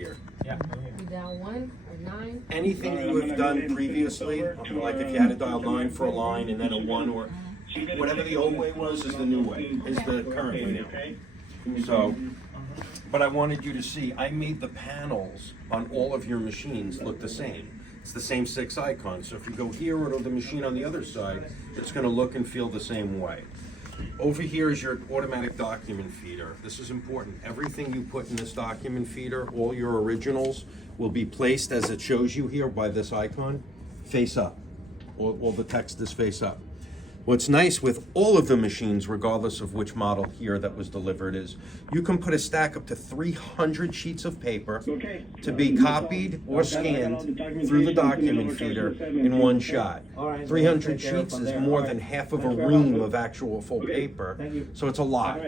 here. Yeah. You dial 1 or 9? Anything you have done previously, like if you had to dial 9 for a line and then a 1, or whatever the old way was is the new way, is the current way now. So, but I wanted you to see, I made the panels on all of your machines look the same. It's the same 6 icons. So if you go here or to the machine on the other side, it's going to look and feel the same way. Over here is your automatic document feeder. This is important. Everything you put in this document feeder, all your originals, will be placed as it shows you here by this icon, face up. All the text is face up. What's nice with all of the machines, regardless of which model here that was delivered, is you can put a stack up to 300 sheets of paper to be copied or scanned through the document feeder in one shot. 300 sheets is more than half of a ream of actual full paper, so it's a lot.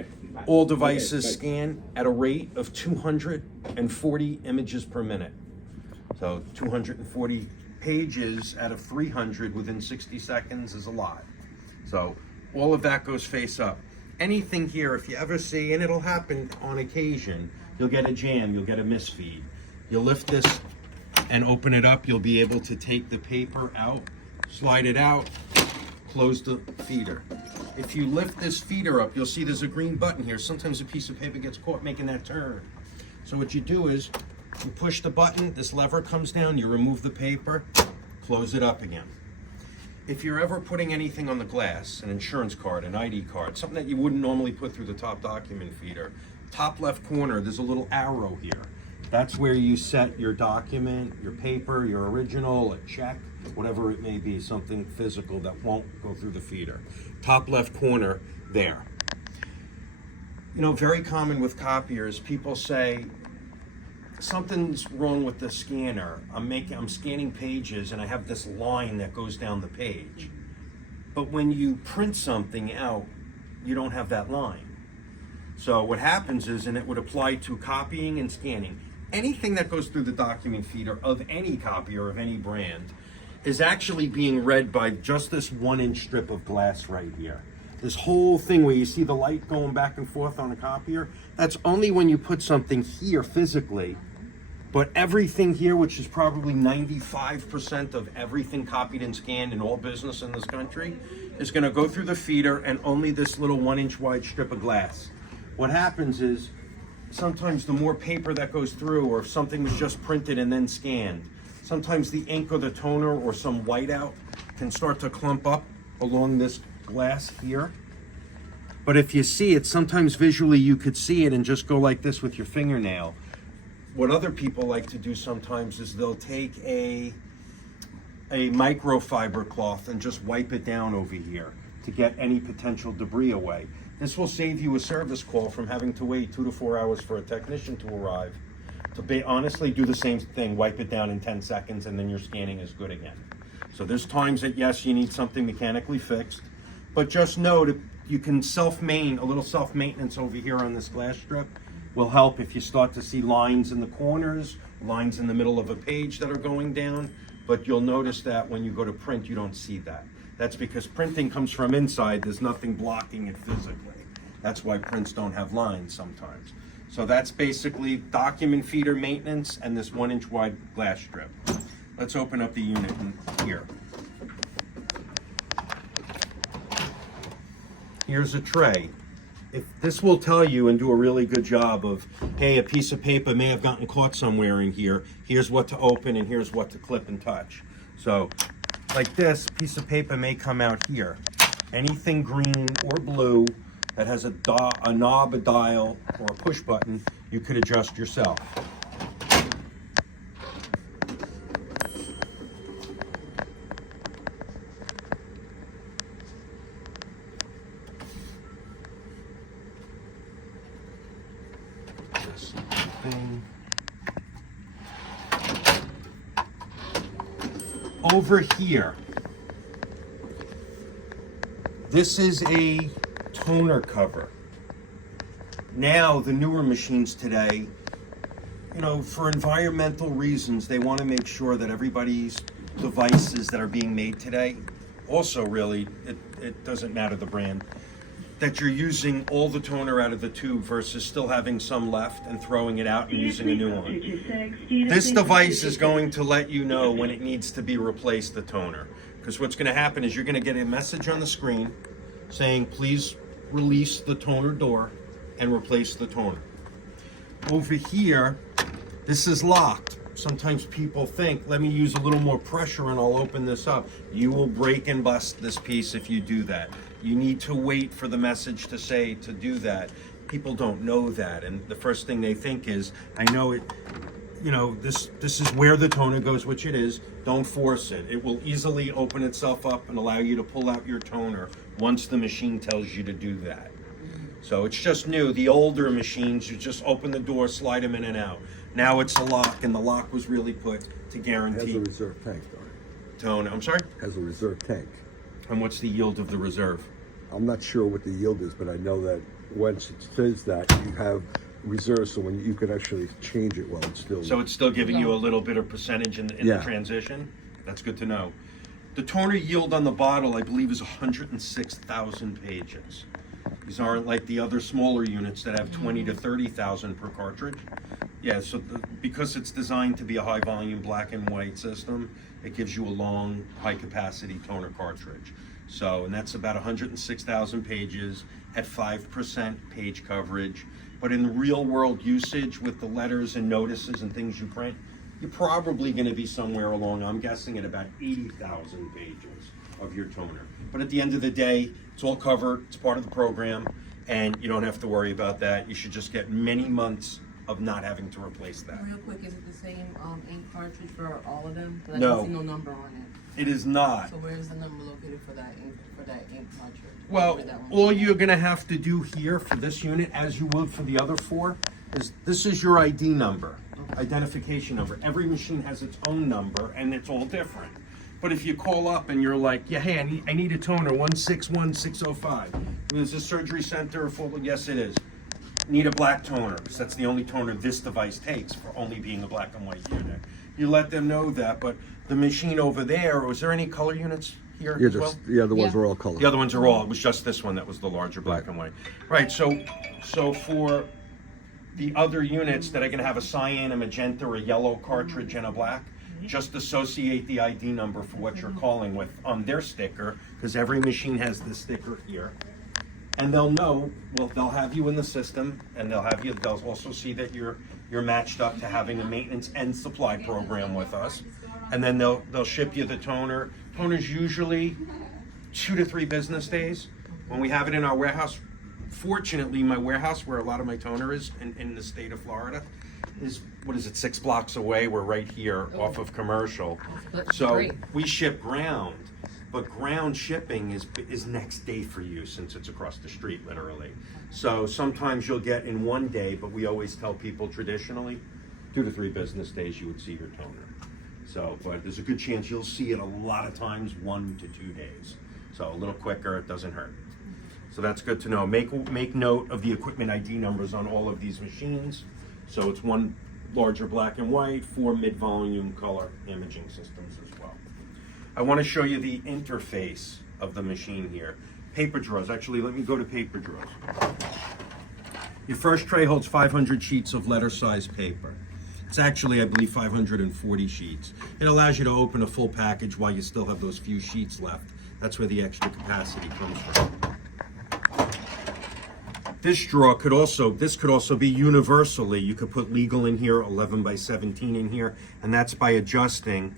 All devices scan at a rate of 240 images per minute. So 240 pages out of 300 within 60 seconds is a lot. So all of that goes face up. Anything here, if you ever see, and it'll happen on occasion, you'll get a jam, you'll get a misfeed. You'll lift this and open it up, you'll be able to take the paper out, slide it out, close the feeder. If you lift this feeder up, you'll see there's a green button here. Sometimes a piece of paper gets caught making that turn. So what you do is, you push the button, this lever comes down, you remove the paper, close it up again. If you're ever putting anything on the glass, an insurance card, an ID card, something that you wouldn't normally put through the top document feeder, top left corner, there's a little arrow here. That's where you set your document, your paper, your original, a check, whatever it may be, something physical that won't go through the feeder. Top left corner there. You know, very common with copiers, people say, something's wrong with the scanner. I'm scanning pages and I have this line that goes down the page. But when you print something out, you don't have that line. So what happens is, and it would apply to copying and scanning, anything that goes through the document feeder of any copier of any brand is actually being read by just this 1-inch strip of glass right here. This whole thing where you see the light going back and forth on a copier, that's only when you put something here physically. But everything here, which is probably 95% of everything copied and scanned in all business in this country, is going to go through the feeder and only this little 1-inch wide strip of glass. What happens is, sometimes the more paper that goes through, or if something was just printed and then scanned, sometimes the ink or the toner or some whiteout can start to clump up along this glass here. But if you see it, sometimes visually you could see it and just go like this with your fingernail. What other people like to do sometimes is they'll take a microfiber cloth and just wipe it down over here to get any potential debris away. This will save you a service call from having to wait 2 to 4 hours for a technician to arrive. To honestly do the same thing, wipe it down in 10 seconds and then your scanning is good again. So there's times that yes, you need something mechanically fixed, but just know that you can a little self-maintenance over here on this glass strip will help if you start to see lines in the corners, lines in the middle of a page that are going down, but you'll notice that when you go to print, you don't see that. That's because printing comes from inside, there's nothing blocking it physically. That's why prints don't have lines sometimes. So that's basically document feeder maintenance and this 1-inch wide glass strip. Let's open up the unit here. Here's a tray. If this will tell you and do a really good job of, hey, a piece of paper may have gotten caught somewhere in here. Here's what to open and here's what to clip and touch. So like this piece of paper may come out here. Anything green or blue that has a knob, a dial, or a push button, you could adjust yourself. Over here, this is a toner cover. Now, the newer machines today, you know, for environmental reasons, they want to make sure that everybody's devices that are being made today, also really, it doesn't matter the brand, that you're using all the toner out of the tube versus still having some left and throwing it out and using a new one. This device is going to let you know when it needs to be replaced, the toner. Because what's going to happen is you're going to get a message on the screen saying, please release the toner door and replace the toner. Over here, this is locked. Sometimes people think, let me use a little more pressure and I'll open this up. You will break and bust this piece if you do that. You need to wait for the message to say to do that. People don't know that, and the first thing they think is, I know it, you know, this is where the toner goes, which it is. Don't force it. It will easily open itself up and allow you to pull out your toner once the machine tells you to do that. So it's just new. The older machines, you just open the door, slide them in and out. Now it's a lock, and the lock was really put to guarantee. Has a reserve tank, though. Toner. I'm sorry? Has a reserve tank. And what's the yield of the reserve? I'm not sure what the yield is, but I know that once it says that, you have reserve, so when you can actually change it while it's still. So it's still giving you a little bit of percentage in the transition? That's good to know. The toner yield on the bottle, I believe, is 106,000 pages. These aren't like the other smaller units that have 20 to 30,000 per cartridge. Yeah, so because it's designed to be a high volume black and white system, it gives you a long, high capacity toner cartridge. So, and that's about 106,000 pages at 5% page coverage. But in real world usage with the letters and notices and things you print, you're probably going to be somewhere along, I'm guessing, at about 80,000 pages of your toner. But at the end of the day, it's all covered, it's part of the program, and you don't have to worry about that. You should just get many months of not having to replace that. Real quick, is it the same ink cartridge for all of them? 'Cause I No. don't see no number on it. It is not. So where is the number located for that ink cartridge? Well, For that one? all you're gonna have to do here for this unit, as you would for the other four, is this is your ID number, identification number. Every machine has its own number, and it's all different. But if you call up and you're like, yeah, hey, I need a toner, 161605. Is this surgery center full? Yes, it is. Need a black toner, because that's the only toner this device takes for only being a black and white unit. You let them know that, but the machine over there, was there any color units here Yeah, as well? the other ones Yeah. are all color. The other ones are all, it was just this one that was the larger black and white. Right, so for the other units that are gonna have a cyan, a magenta, a yellow cartridge, and a black, just associate the ID number for what you're calling with on their sticker, because every machine has this sticker here. And they'll know, well, they'll have you in the system, and they'll also see that you're matched up to having a maintenance and supply program with us. And then they'll ship you the toner. Toner's usually 2 to 3 business days. When we have it in our warehouse, fortunately, my warehouse, where a lot of my toner is in the state of Florida, is, 6 blocks away. We're right here off of Commercial. That's So great. we ship ground, but ground shipping is next day for you, since it's across the street, literally. So sometimes you'll get in one day, but we always tell people traditionally, 2 to 3 business days you would see your toner. So, but there's a good chance you'll see it a lot of times 1 to 2 days. So a little quicker, it doesn't hurt. So that's good to know. Make note of the equipment ID numbers on all of these machines. So it's 1 larger black and white, 4 mid-volume color imaging systems as well. I want to show you the interface of the machine here. Paper drawers. Actually, let me go to paper drawers. Your first tray holds 500 sheets of letter-size paper. It's actually, I believe, 540 sheets. It allows you to open a full package while you still have those few sheets left. That's where the extra capacity comes from. This drawer could also be universally. You could put legal in here, 11 by 17 in here, and that's by adjusting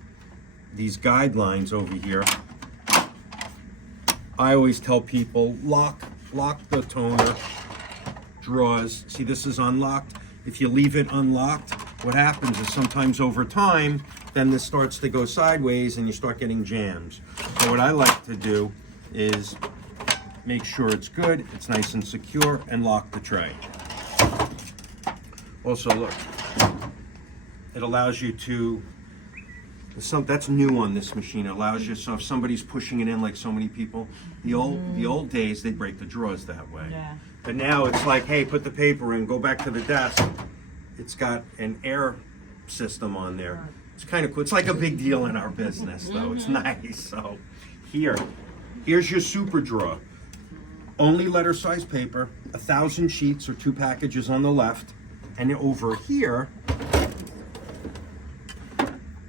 these guidelines over here. I always tell people, lock the toner drawers. See, this is unlocked. If you leave it unlocked, what happens is sometimes over time, then this starts to go sideways and you start getting jams. So what I like to do is make sure it's good, it's nice and secure, and lock the tray. Also, look, it allows you to, that's new on this machine. It allows you, so if somebody's pushing it in like so many people, the old days, they'd break the drawers that way. Yeah. But now it's like, hey, put the paper in, go back to the desk. It's got an air system on there. It's kind of cool. It's like a big deal in our business, though. It's nice. So here's your super drawer. only letter size paper, 1,000 sheets or 2 packages on the left, and over here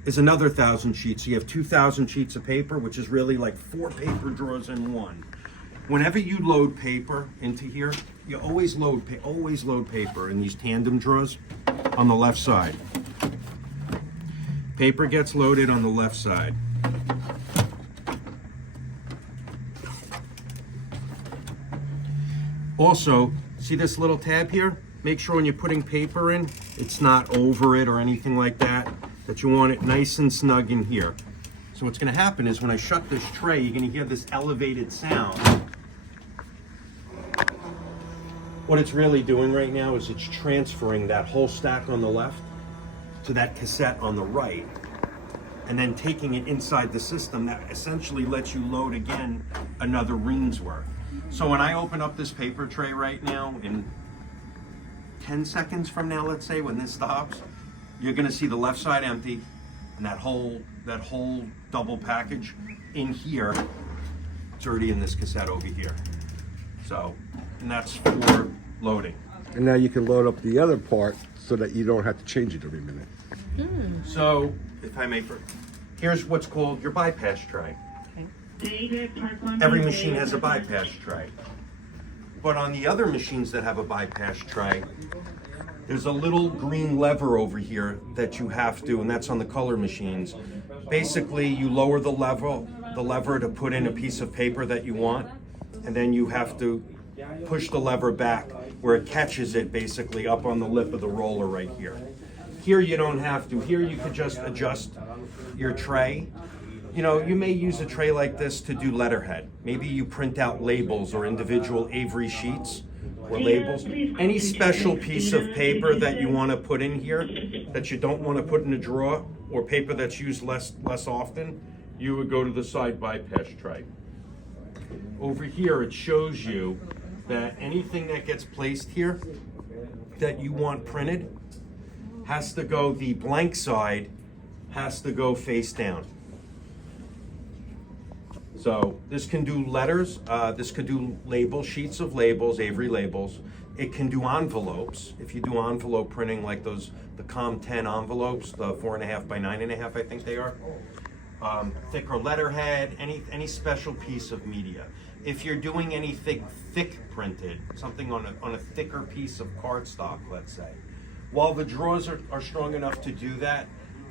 is another 1,000 sheets. So you have 2,000 sheets of paper, which is really like 4 paper drawers in one. Whenever you load paper into here, you always load paper in these tandem drawers on the left side. Paper gets loaded on the left side. Also, see this little tab here? Make sure when you're putting paper in, it's not over it or anything like that, that you want it nice and snug in here. So what's gonna happen is when I shut this tray, you're gonna hear this elevated sound. What it's really doing right now is it's transferring that whole stack on the left to that cassette on the right, and then taking it inside the system. That essentially lets you load again another ream's worth. So when I open up this paper tray right now, in 10 seconds from now, let's say, when this stops, you're gonna see the left side empty, and that whole double package in here, it's already in this cassette over here. So, and that's for loading. And now you can load up the other part so that you don't have to change it every minute. So, if I may, here's what's called your bypass tray. Every machine has a bypass tray. But on the other machines that have a bypass tray, there's a little green lever over here that you have to, and that's on the color machines. Basically, you lower the lever to put in a piece of paper that you want, and then you have to push the lever back where it catches it basically up on the lip of the roller right here. Here you don't have to. Here you could just adjust your tray. You know, you may use a tray like this to do letterhead. Maybe you print out labels or individual Avery sheets or labels. Any special piece of paper that you want to put in here that you don't want to put in a drawer, or paper that's used less often, you would go to the side bypass tray. Over here it shows you that anything that gets placed here that you want printed has to go, the blank side has to go face down. So this can do letters, this could do labels, sheets of labels, Avery labels. It can do envelopes. If you do envelope printing like those, the COM 10 envelopes, the 4.5 by 9.5, I think they are. Thicker letterhead, any special piece of media. If you're doing anything thick printed, something on a thicker piece of cardstock, let's say, while the drawers are strong enough to do that,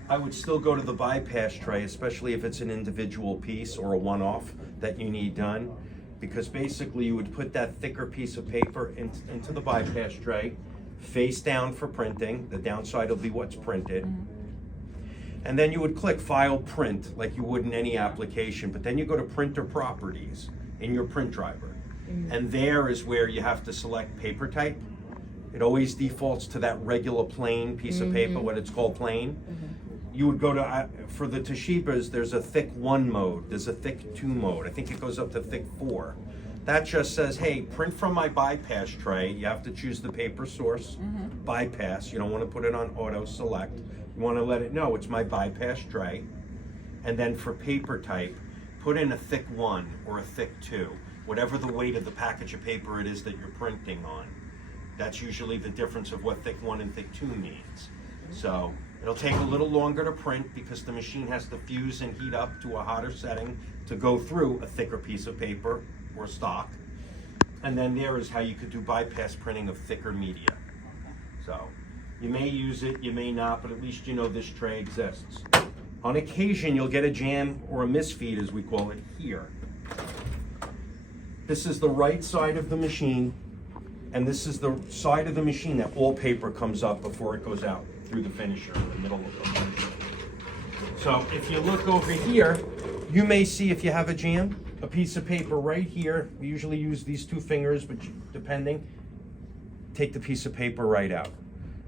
I would still go to the bypass tray, especially if it's an individual piece or a one-off that you need done, because basically you would put that thicker piece of paper into the bypass tray, face down for printing. The downside will be what's printed. And then you would click File Print like you would in any application, but then you go to Printer Properties in your print driver. And there is where you have to select paper type. It always defaults to that regular plain piece of paper, what it's called plain. You would go to, for the Toshibas, there's a thick 1 mode, there's a thick 2 mode. I think it goes up to thick 4. That just says, hey, print from my bypass tray. You have to choose the paper source, bypass. You don't want to put it on auto select. You want to let it know it's my bypass tray. And then for paper type, put in a thick 1 or a thick 2, whatever the weight of the package of paper it is that you're printing on. That's usually the difference of what thick 1 and thick 2 means. So it'll take a little longer to print because the machine has to fuse and heat up to a hotter setting to go through a thicker piece of paper or stock. And then there is how you could do bypass printing of thicker media. So you may use it, you may not, but at least you know this tray exists. On occasion, you'll get a jam or a misfeed, as we call it, here. This is the right side of the machine, and this is the side of the machine that all paper comes up before it goes out through the finisher, the middle of the finisher. So if you look over here, you may see, if you have a jam, a piece of paper right here. We usually use these 2 fingers, but depending, take the piece of paper right out.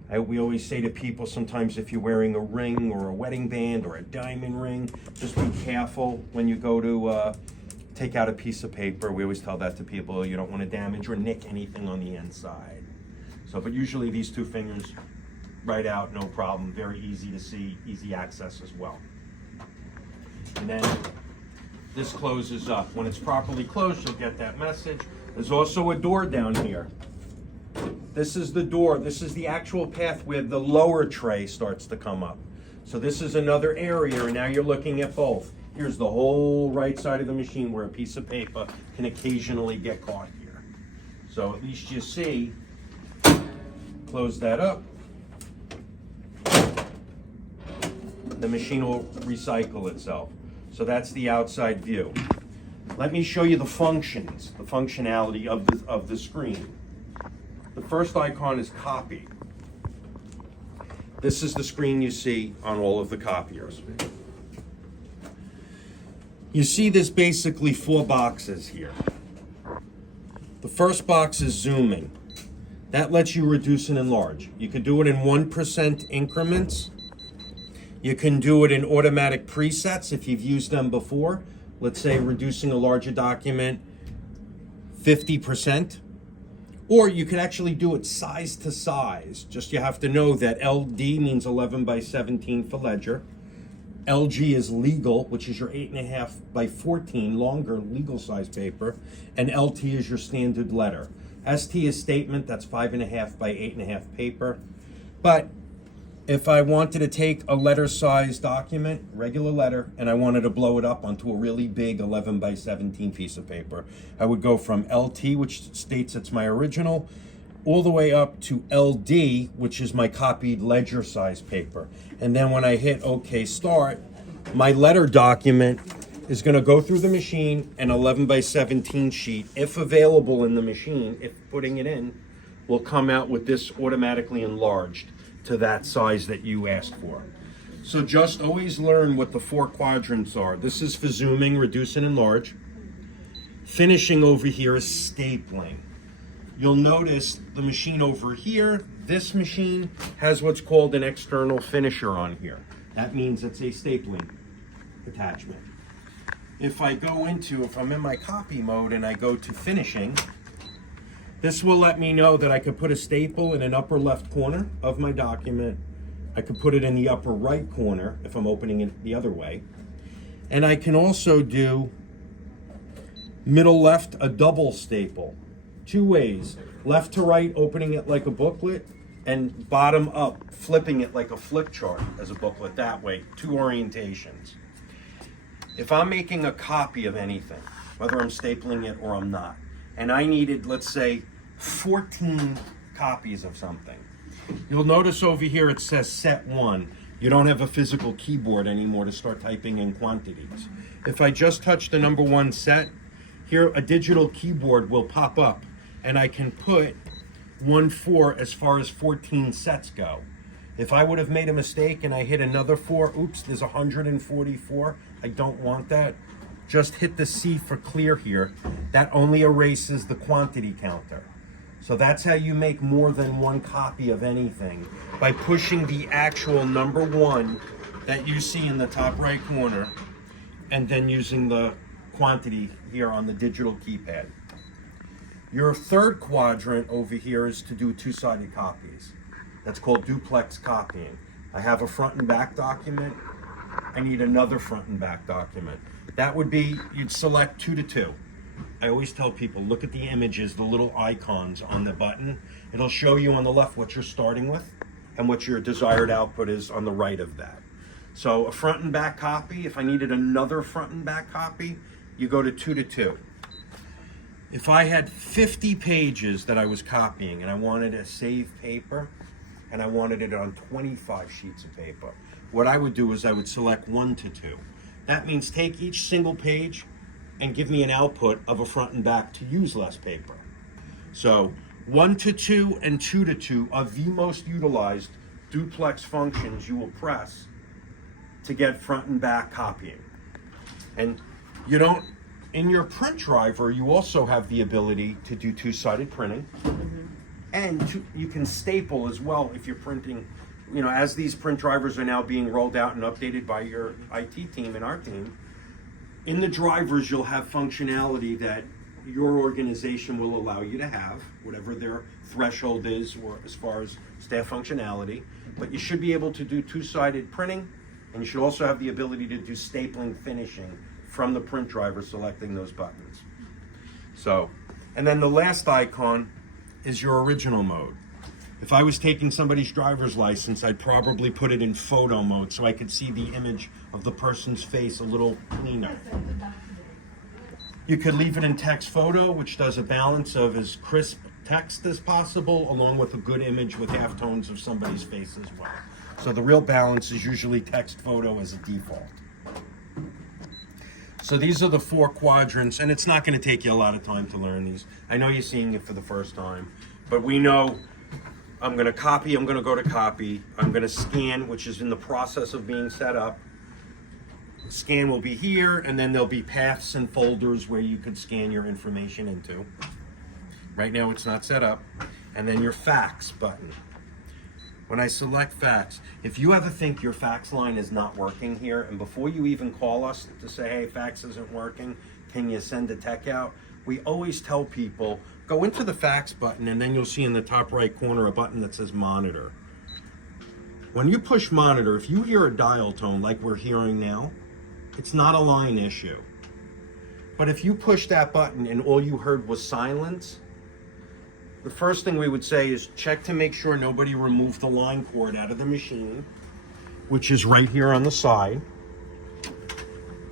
We always say to people, sometimes if you're wearing a ring or a wedding band or a diamond ring, just be careful when you go to take out a piece of paper. We always tell that to people. You don't want to damage or nick anything on the inside. So, but usually these 2 fingers right out, no problem. Very easy to see, easy access as well. And then this closes up. When it's properly closed, you'll get that message. There's also a door down here. This is the door. This is the actual path where the lower tray starts to come up. So this is another area, and now you're looking at both. Here's the whole right side of the machine where a piece of paper can occasionally get caught here. So at least you see, close that up. The machine will recycle itself. So that's the outside view. Let me show you the functions, the functionality of the screen. The first icon is copy. This is the screen you see on all of the copiers. You see there's basically 4 boxes here. The first box is zooming. That lets you reduce and enlarge. You can do it in 1% increments. You can do it in automatic presets if you've used them before. Let's say reducing a larger document 50%. Or you can actually do it size to size. Just you have to know that LD means 11 by 17 for ledger. LG is legal, which is your 8.5 by 14 longer legal size paper. And LT is your standard letter. ST is statement, that's 5.5 by 8.5 paper. But if I wanted to take a letter size document, regular letter, and I wanted to blow it up onto a really big 11 by 17 piece of paper, I would go from LT, which states it's my original, all the way up to LD, which is my copied ledger size paper. And then when I hit OK Start, my letter document is going to go through the machine, an 11 by 17 sheet, if available in the machine, if putting it in, will come out with this automatically enlarged to that size that you asked for. So just always learn what the 4 quadrants are. This is for zooming, reduce and enlarge. Finishing over here is stapling. You'll notice the machine over here, this machine has what's called an external finisher on here. That means it's a stapling attachment. If I'm in my copy mode and I go to finishing, this will let me know that I could put a staple in an upper left corner of my document. I could put it in the upper right corner if I'm opening it the other way. And I can also do middle left, a double staple. 2 ways. Left to right, opening it like a booklet, and bottom up, flipping it like a flip chart as a booklet that way. 2 orientations. If I'm making a copy of anything, whether I'm stapling it or I'm not, and I needed, let's say, 14 copies of something. You'll notice over here it says set 1. You don't have a physical keyboard anymore to start typing in quantities. If I just touch the number 1 set, here a digital keyboard will pop up, and I can put 1-4 as far as 14 sets go. If I would have made a mistake and I hit another 4, oops, there's 144. I don't want that. Just hit the C for clear here. That only erases the quantity counter. So that's how you make more than 1 copy of anything, by pushing the actual number 1 that you see in the top right corner, and then using the quantity here on the digital keypad. Your third quadrant over here is to do 2-sided copies. That's called duplex copying. I have a front and back document. I need another front and back document. That would be, you'd select 2 to 2. I always tell people, look at the images, the little icons on the button. It'll show you on the left what you're starting with and what your desired output is on the right of that. So a front and back copy, if I needed another front and back copy, you go to 2 to 2. If I had 50 pages that I was copying and I wanted to save paper and I wanted it on 25 sheets of paper, what I would do is I would select 1 to 2. That means take each single page and give me an output of a front and back to use less paper. So 1 to 2 and 2 to 2 are the most utilized duplex functions you will press to get front and back copying. And you don't, in your print driver, you also have the ability to do 2-sided printing. And you can staple as well if you're printing. You know, as these print drivers are now being rolled out and updated by your IT team and our team, in the drivers you'll have functionality that your organization will allow you to have, whatever their threshold is, or as far as staff functionality. But you should be able to do 2-sided printing, and you should also have the ability to do stapling finishing from the print driver, selecting those buttons. So, And then the last icon is your original mode. If I was taking somebody's driver's license, I'd probably put it in photo mode so I could see the image of the person's face a little cleaner. You could leave it in text photo, which does a balance of as crisp text as possible, along with a good image with halftones of somebody's face as well. So the real balance is usually text photo as a default. So these are the 4 quadrants, and it's not going to take you a lot of time to learn these. I know you're seeing it for the first time, but we know I'm going to copy, I'm going to go to copy, I'm going to scan, which is in the process of being set up. Scan will be here, and then there'll be paths and folders where you could scan your information into. Right now it's not set up. And then your fax button. When I select fax, if you ever think your fax line is not working here, and before you even call us to say, hey, fax isn't working, can you send a tech out? We always tell people, go into the fax button, and then you'll see in the top right corner a button that says monitor. When you push monitor, if you hear a dial tone like we're hearing now, it's not a line issue. But if you push that button and all you heard was silence, the first thing we would say is check to make sure nobody removed the line cord out of the machine, which is right here on the side.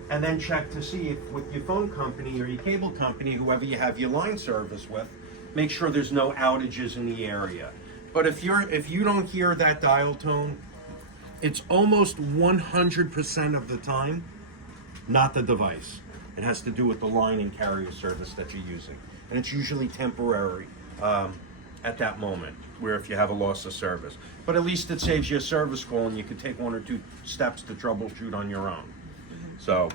And then check to see if with your phone company or your cable company, whoever you have your line service with, make sure there's no outages in the area. But if you don't hear that dial tone, it's almost 100% of the time not the device. It has to do with the line and carrier service that you're using. And it's usually temporary at that moment, where if you have a loss of service. But at least it saves you a service call and you can take 1 or 2 steps to troubleshoot on your own. So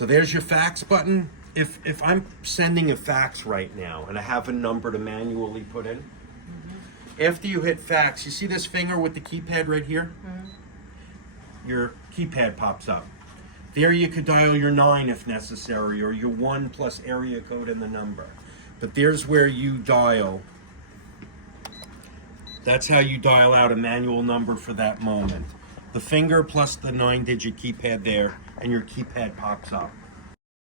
there's your fax button. If I'm sending a fax right now and I have a number to manually put in, after you hit fax, you see this finger with the keypad right here? Your keypad pops up. There you could dial your 9 if necessary, or your 1 plus area code and the number. But there's where you dial. That's how you dial out a manual number for that moment. The finger plus the 9-digit keypad there, and your keypad pops up.